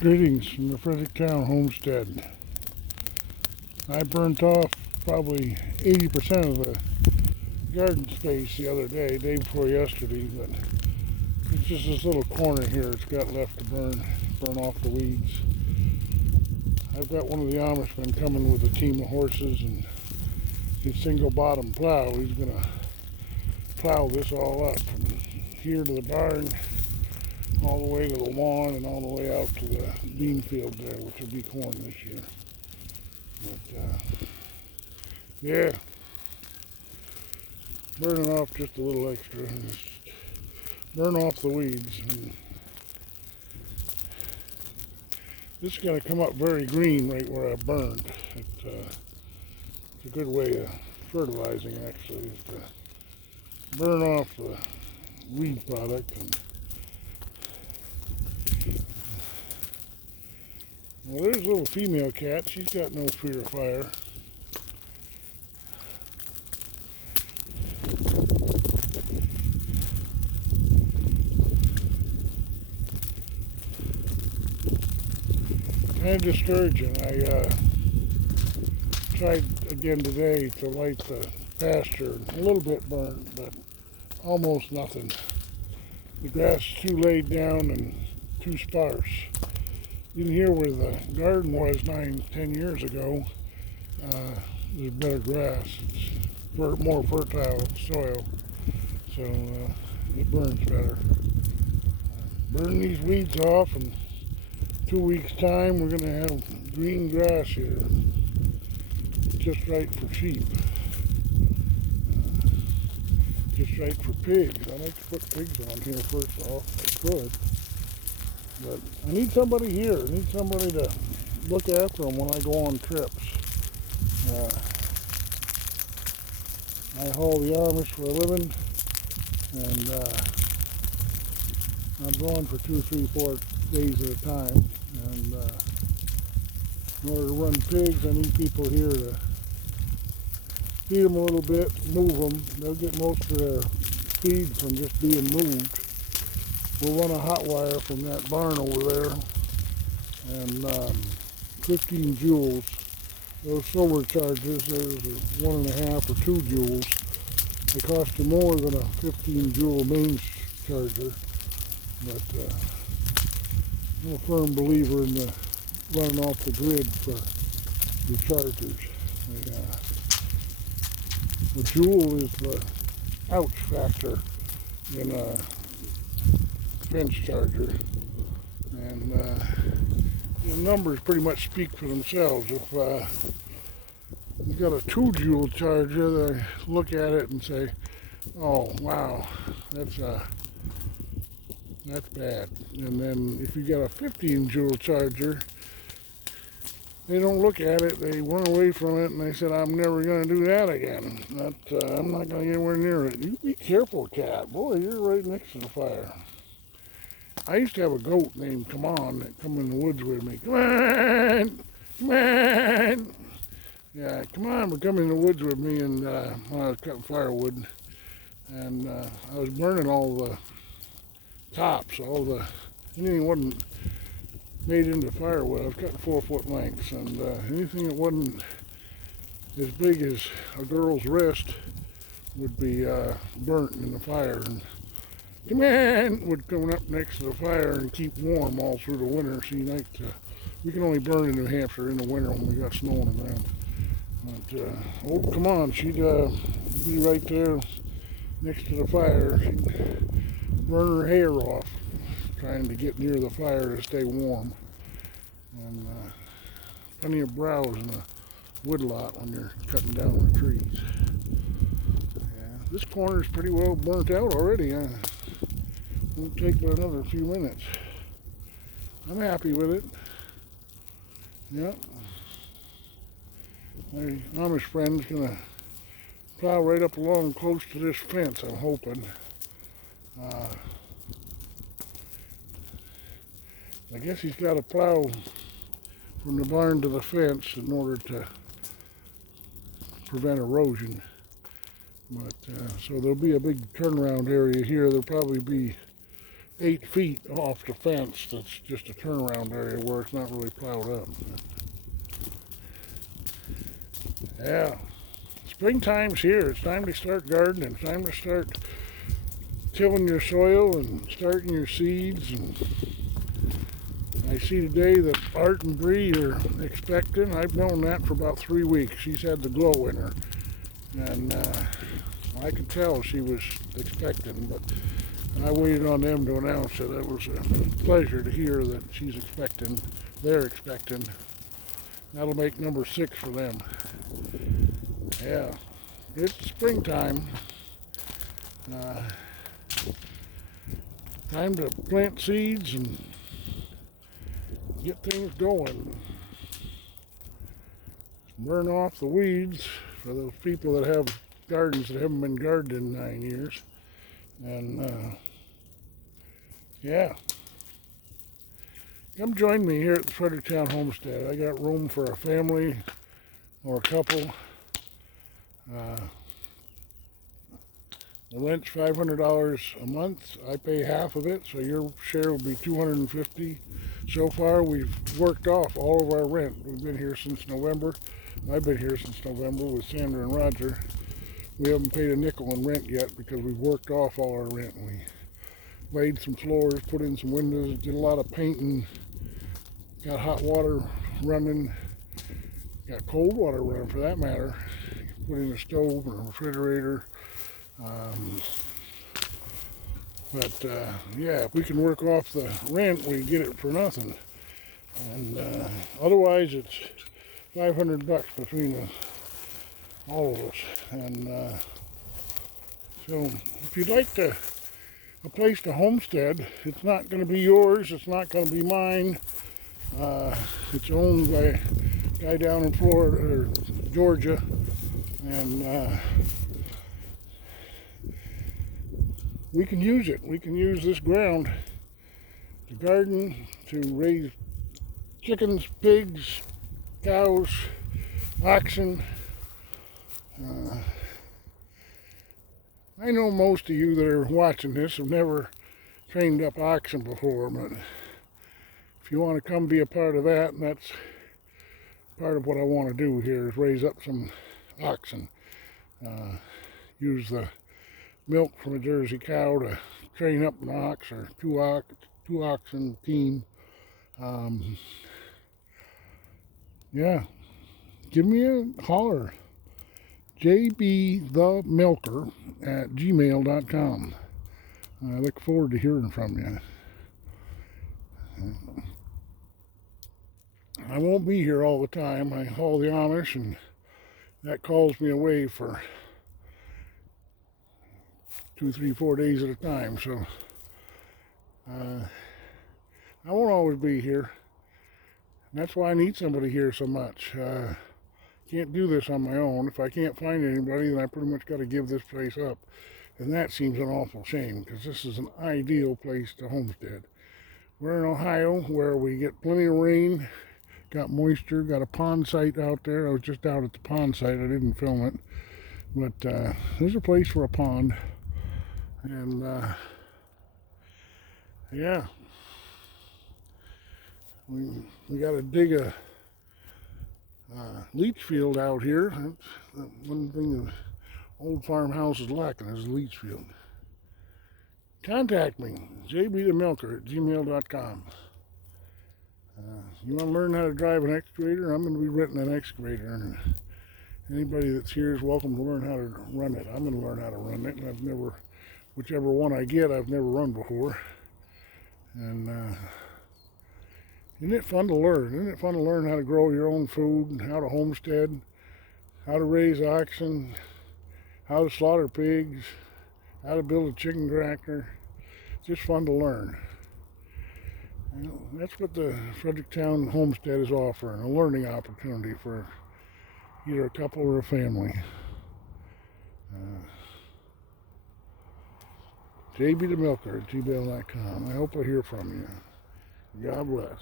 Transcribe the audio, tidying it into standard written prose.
Greetings from the Fredericktown Homestead. I burnt off probably 80% of the garden space the other day before yesterday, but it's just this little corner here it's got left to burn off the weeds. I've got one of the Amishmen coming with a team of horses and his single bottom plow. He's going to plow this all up from here to the barn, all the way to the lawn, and all the way out to the bean field there, which will be corn this year. But yeah, burning off just a little extra. Just burn off the weeds. And this is going to come up very green right where I burned. It's a good way of fertilizing, actually, is to burn off the weed product. And well, there's a little female cat. She's got no fear of fire. Kind of discouraging. I tried again today to light the pasture. A little bit burned, but almost nothing. The grass is too laid down and too sparse. In here where the garden was 9-10 years ago, there's better grass. It's more fertile soil, so it burns better. Burn these weeds off, and 2 weeks time we're going to have green grass here, just right for sheep, just right for pigs. I like to put pigs on here first off if I could. But I need somebody here. I need somebody to look after them when I go on trips. I haul the Amish for a living, and I'm gone for 2, 3, 4 days at a time. And in order to run pigs, I need people here to feed them a little bit, move them. They'll get most of their feed from just being moved. We'll run a hot wire from that barn over there, and 15 joules. Those solar chargers, there's 1.5 or 2 joules. They cost you more than a 15 joule mains charger, but I'm a firm believer in the running off the grid for the chargers. The joule is the ouch factor in a fence charger, and the numbers pretty much speak for themselves. If you've got a 2 joule charger, they look at it and say, oh wow, that's bad. And then if you got a 15 joule charger, they don't look at it, they run away from it, and they said, I'm never going to do that again. I'm not going to get anywhere near it. You be careful, cat. Boy, you're right next to the fire. I used to have a goat named Come On that come in the woods with me. Come on, come on. Yeah, come on, but come in the woods with me, and when I was cutting firewood, and I was burning all the tops, anything that wasn't made into firewood. I was cutting 4-foot lengths, and anything that wasn't as big as a girl's wrist would be burnt in the fire. And come on would come up next to the fire and keep warm all through the winter. See, we can only burn in New Hampshire in the winter when we got snow on the ground. But oh, Come On, she'd be right there next to the fire. She'd burn her hair off trying to get near the fire to stay warm. And plenty of browse in the woodlot when you're cutting down the trees. Yeah, this corner is pretty well burnt out already. Won't take but another few minutes. I'm happy with it. Yep. My Amish friend's gonna plow right up along close to this fence, I'm hoping. I guess he's got to plow from the barn to the fence in order to prevent erosion. But so there'll be a big turnaround area here. There'll probably be 8 feet off the fence that's just a turnaround area where it's not really plowed up. Yeah, springtime's here. It's time to start gardening. It's time to start tilling your soil and starting your seeds. And I see today that Art and Bree are expecting. I've known that for about 3 weeks. She's had the glow in her, and I could tell she was expecting, but I waited on them to announce it. It was a pleasure to hear that she's expecting. They're expecting. That'll make number 6 for them. Yeah, it's springtime. Time to plant seeds and get things going. Burn off the weeds for those people that have gardens that haven't been gardening in 9 years. And yeah, come join me here at the Fredericktown Homestead. I got room for a family or a couple. The rent's $500 a month. I pay half of it, so your share will be $250. So far, we've worked off all of our rent. We've been here since November. I've been here since November with Sandra and Roger. We haven't paid a nickel in rent yet because we've worked off all our rent. We laid some floors, put in some windows, did a lot of painting, got hot water running, got cold water running for that matter, put in a stove and a refrigerator. Yeah, if we can work off the rent, we get it for nothing. And otherwise, it's $500 between all of us. And so, if you'd like a place to homestead, it's not going to be yours. It's not going to be mine. It's owned by a guy down in Florida or Georgia, and we can use it. We can use this ground to garden, to raise chickens, pigs, cows, oxen. I know most of you that are watching this have never trained up oxen before, but if you want to come be a part of that, and that's part of what I want to do here, is raise up some oxen. Use the milk from a Jersey cow to train up an ox or two oxen team. Yeah, give me a holler. jbthemilker@gmail.com. I look forward to hearing from you. I won't be here all the time. I haul the Amish, and that calls me away for 2, 3, 4 days at a time. So I won't always be here. And that's why I need somebody here so much. Can't do this on my own. If I can't find anybody, then I pretty much got to give this place up. And that seems an awful shame, because this is an ideal place to homestead. We're in Ohio, where we get plenty of rain, got moisture, got a pond site out there. I was just out at the pond site. I didn't film it. But there's a place for a pond. And yeah, we got to dig a leach field out here. That's one thing the old farmhouse is lacking, is a leach field. Contact me, jbthemilker@gmail.com. You want to learn how to drive an excavator? I'm going to be renting an excavator, and anybody that's here is welcome to learn how to run it. I'm going to learn how to run it, and whichever one I get, I've never run before. And isn't it fun to learn? Isn't it fun to learn how to grow your own food, and how to homestead, how to raise oxen, how to slaughter pigs, how to build a chicken tractor? It's just fun to learn. You know, that's what the Fredericktown Homestead is offering, a learning opportunity for either a couple or a family. jbthemilker@gmail.com. I hope I hear from you. God bless.